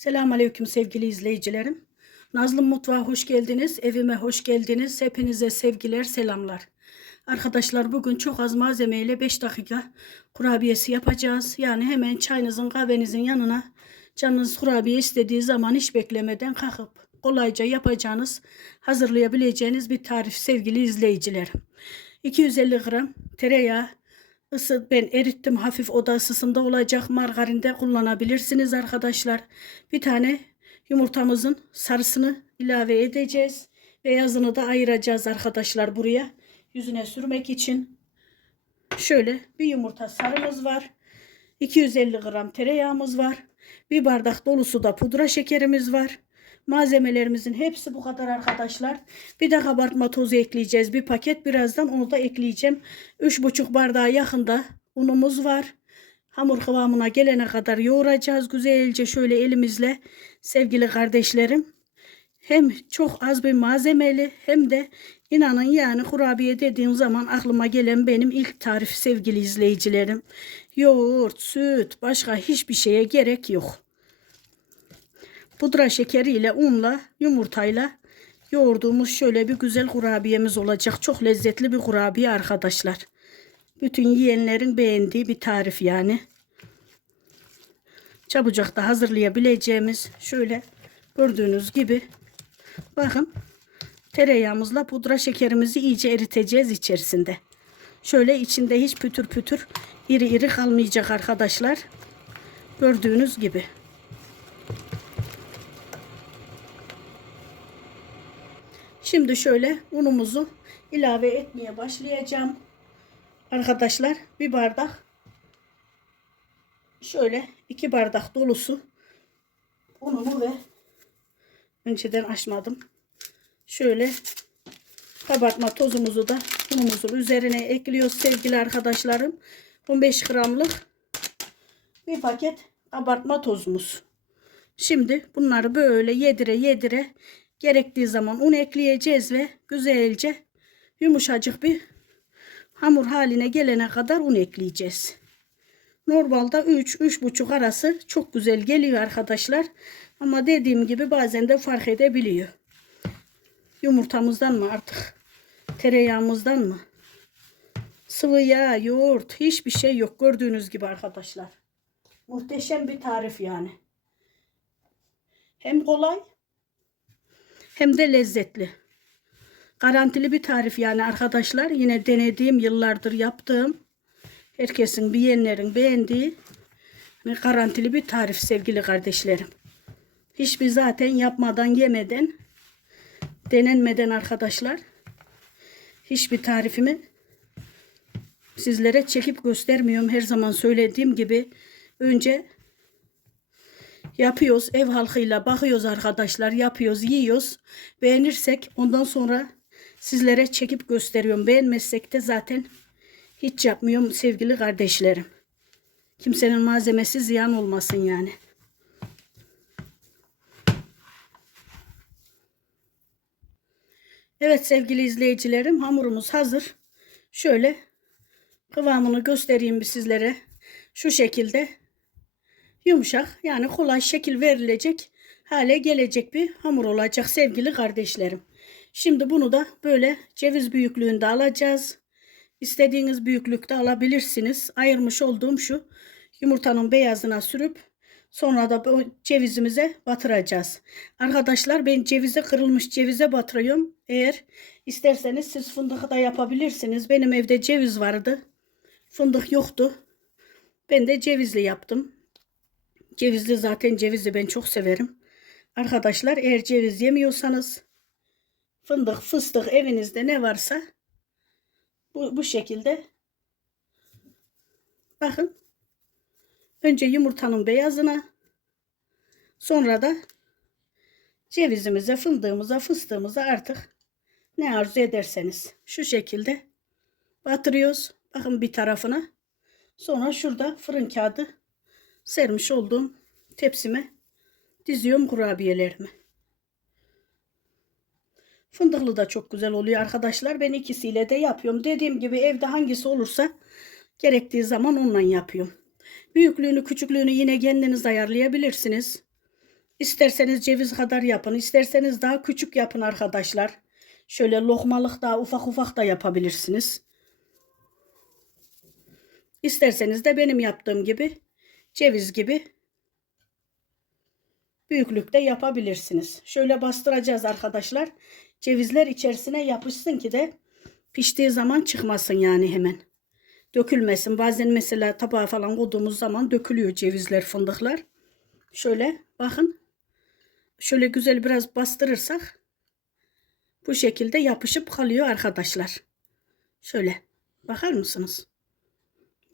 Selamun Aleyküm sevgili izleyicilerim. Nazlı Mutfağa hoş geldiniz. Evime hoş geldiniz. Hepinize sevgiler, selamlar. Arkadaşlar bugün çok az malzemeyle 5 dakika kurabiyesi yapacağız. Yani hemen çayınızın kahvenizin yanına canınız kurabiye istediği zaman hiç beklemeden kalkıp kolayca yapacağınız, hazırlayabileceğiniz bir tarif sevgili izleyicilerim. 250 gram tereyağı, Isı ben erittim hafif oda ısısında olacak margarinde kullanabilirsiniz arkadaşlar. Bir tane yumurtamızın sarısını ilave edeceğiz. Beyazını da ayıracağız arkadaşlar buraya. Yüzüne sürmek için. Şöyle bir yumurta sarımız var. 250 gram tereyağımız var. Bir bardak dolusu da pudra şekerimiz var. Malzemelerimizin hepsi bu kadar arkadaşlar. Bir de kabartma tozu ekleyeceğiz. Bir paket birazdan onu da ekleyeceğim. 3,5 bardağa yakında unumuz var. Hamur kıvamına gelene kadar yoğuracağız. Güzelce şöyle elimizle sevgili kardeşlerim. Hem çok az bir malzemeli hem de inanın yani kurabiye dediğim zaman aklıma gelen benim ilk tarif sevgili izleyicilerim. Yoğurt, süt, başka hiçbir şeye gerek yok pudra şekeriyle, unla, yumurtayla yoğurduğumuz şöyle bir güzel kurabiyemiz olacak. Çok lezzetli bir kurabiye arkadaşlar. Bütün yiyenlerin beğendiği bir tarif yani. Çabucak da hazırlayabileceğimiz şöyle gördüğünüz gibi bakın tereyağımızla pudra şekerimizi iyice eriteceğiz içerisinde. Şöyle içinde hiç pütür pütür iri iri kalmayacak arkadaşlar. Gördüğünüz gibi. Şimdi şöyle unumuzu ilave etmeye başlayacağım. Arkadaşlar bir bardak şöyle iki bardak dolusu unumu ve önceden açmadım. Şöyle kabartma tozumuzu da unumuzun üzerine ekliyoruz sevgili arkadaşlarım. 15 gramlık bir paket kabartma tozumuz. Şimdi bunları böyle yedire yedire Gerektiği zaman un ekleyeceğiz ve güzelce yumuşacık bir hamur haline gelene kadar un ekleyeceğiz. Normalde 3-3,5 arası çok güzel geliyor arkadaşlar. Ama dediğim gibi bazen de fark edebiliyor. Yumurtamızdan mı artık? Tereyağımızdan mı? Sıvı yağ, yoğurt hiçbir şey yok gördüğünüz gibi arkadaşlar. Muhteşem bir tarif yani. Hem kolay hem de lezzetli. Garantili bir tarif yani arkadaşlar. Yine denediğim yıllardır yaptığım herkesin beğenlerin beğendiği garantili bir tarif sevgili kardeşlerim. Hiçbir zaten yapmadan yemeden denenmeden arkadaşlar hiçbir tarifimi sizlere çekip göstermiyorum. Her zaman söylediğim gibi önce yapıyoruz. Ev halkıyla bakıyoruz arkadaşlar. Yapıyoruz, yiyoruz. Beğenirsek ondan sonra sizlere çekip gösteriyorum. Beğenmezsek de zaten hiç yapmıyorum sevgili kardeşlerim. Kimsenin malzemesi ziyan olmasın yani. Evet sevgili izleyicilerim hamurumuz hazır. Şöyle kıvamını göstereyim sizlere. Şu şekilde yumuşak yani kolay şekil verilecek hale gelecek bir hamur olacak sevgili kardeşlerim. Şimdi bunu da böyle ceviz büyüklüğünde alacağız. İstediğiniz büyüklükte alabilirsiniz. Ayırmış olduğum şu yumurtanın beyazına sürüp sonra da cevizimize batıracağız. Arkadaşlar ben cevize kırılmış cevize batırıyorum. Eğer isterseniz siz fındık da yapabilirsiniz. Benim evde ceviz vardı. Fındık yoktu. Ben de cevizli yaptım. Cevizli zaten cevizi ben çok severim. Arkadaşlar eğer ceviz yemiyorsanız fındık, fıstık evinizde ne varsa bu, bu şekilde bakın önce yumurtanın beyazına sonra da cevizimize, fındığımıza, fıstığımıza artık ne arzu ederseniz şu şekilde batırıyoruz. Bakın bir tarafına. Sonra şurada fırın kağıdı sermiş olduğum tepsime diziyorum kurabiyelerimi. Fındıklı da çok güzel oluyor arkadaşlar. Ben ikisiyle de yapıyorum. Dediğim gibi evde hangisi olursa gerektiği zaman onunla yapıyorum. Büyüklüğünü küçüklüğünü yine kendiniz ayarlayabilirsiniz. İsterseniz ceviz kadar yapın, isterseniz daha küçük yapın arkadaşlar. Şöyle lokmalık daha ufak ufak da yapabilirsiniz. İsterseniz de benim yaptığım gibi ceviz gibi büyüklükte yapabilirsiniz. Şöyle bastıracağız arkadaşlar. Cevizler içerisine yapışsın ki de piştiği zaman çıkmasın yani hemen. Dökülmesin. Bazen mesela tabağa falan koyduğumuz zaman dökülüyor cevizler, fındıklar. Şöyle bakın. Şöyle güzel biraz bastırırsak bu şekilde yapışıp kalıyor arkadaşlar. Şöyle bakar mısınız?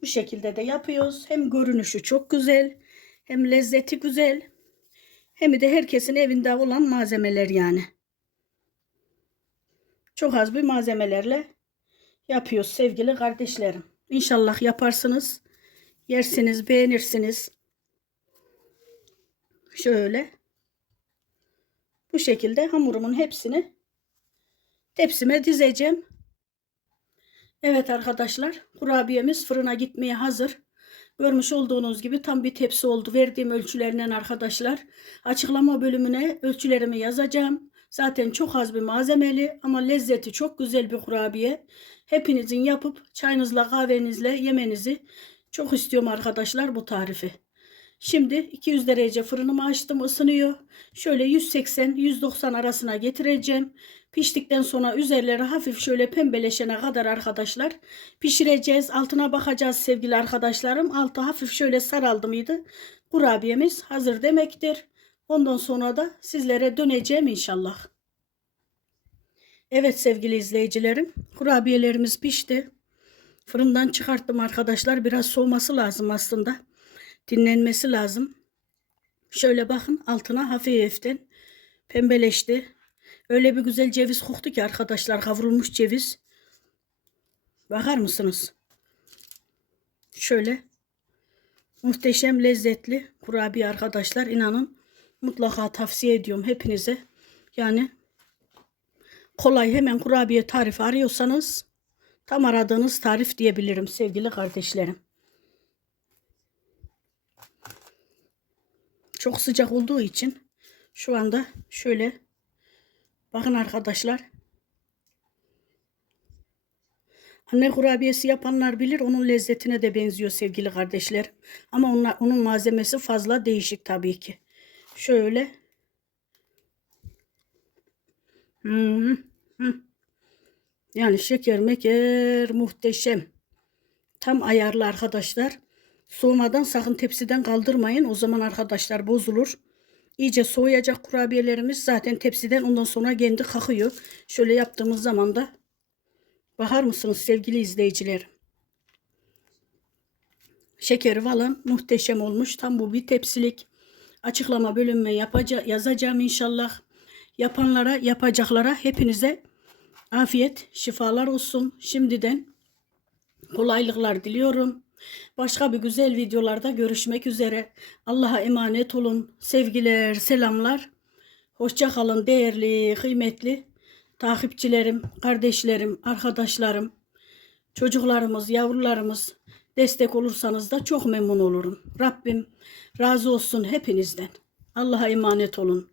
Bu şekilde de yapıyoruz. Hem görünüşü çok güzel, hem lezzeti güzel. Hem de herkesin evinde olan malzemeler yani. Çok az bir malzemelerle yapıyoruz sevgili kardeşlerim. İnşallah yaparsınız. Yersiniz, beğenirsiniz. Şöyle. Bu şekilde hamurumun hepsini tepsime dizeceğim. Evet arkadaşlar kurabiyemiz fırına gitmeye hazır. Görmüş olduğunuz gibi tam bir tepsi oldu. Verdiğim ölçülerinden arkadaşlar. Açıklama bölümüne ölçülerimi yazacağım. Zaten çok az bir malzemeli ama lezzeti çok güzel bir kurabiye. Hepinizin yapıp çayınızla kahvenizle yemenizi çok istiyorum arkadaşlar bu tarifi. Şimdi 200 derece fırınımı açtım ısınıyor. Şöyle 180-190 arasına getireceğim. Piştikten sonra üzerleri hafif şöyle pembeleşene kadar arkadaşlar pişireceğiz. Altına bakacağız sevgili arkadaşlarım. Altı hafif şöyle saraldı mıydı? Kurabiyemiz hazır demektir. Ondan sonra da sizlere döneceğim inşallah. Evet sevgili izleyicilerim. Kurabiyelerimiz pişti. Fırından çıkarttım arkadaşlar. Biraz soğuması lazım aslında. Dinlenmesi lazım. Şöyle bakın altına hafiften pembeleşti. Öyle bir güzel ceviz koktu ki arkadaşlar kavrulmuş ceviz. Bakar mısınız? Şöyle muhteşem lezzetli kurabiye arkadaşlar inanın mutlaka tavsiye ediyorum hepinize. Yani kolay hemen kurabiye tarifi arıyorsanız tam aradığınız tarif diyebilirim sevgili kardeşlerim. Çok sıcak olduğu için şu anda şöyle bakın arkadaşlar. Anne kurabiyesi yapanlar bilir onun lezzetine de benziyor sevgili kardeşlerim. Ama onun, onun malzemesi fazla değişik tabii ki. Şöyle. Hmm, hmm. Yani şeker meker muhteşem. Tam ayarlı arkadaşlar. Soğumadan sakın tepsiden kaldırmayın. O zaman arkadaşlar bozulur. İyice soğuyacak kurabiyelerimiz zaten tepsiden ondan sonra kendi kakıyor. Şöyle yaptığımız zaman da bakar mısınız sevgili izleyiciler? Şekeri falan muhteşem olmuş. Tam bu bir tepsilik. Açıklama bölümüne yapaca yazacağım inşallah. Yapanlara, yapacaklara hepinize afiyet, şifalar olsun. Şimdiden kolaylıklar diliyorum. Başka bir güzel videolarda görüşmek üzere. Allah'a emanet olun. Sevgiler, selamlar. Hoşça kalın değerli, kıymetli takipçilerim, kardeşlerim, arkadaşlarım, çocuklarımız, yavrularımız destek olursanız da çok memnun olurum. Rabbim razı olsun hepinizden. Allah'a emanet olun.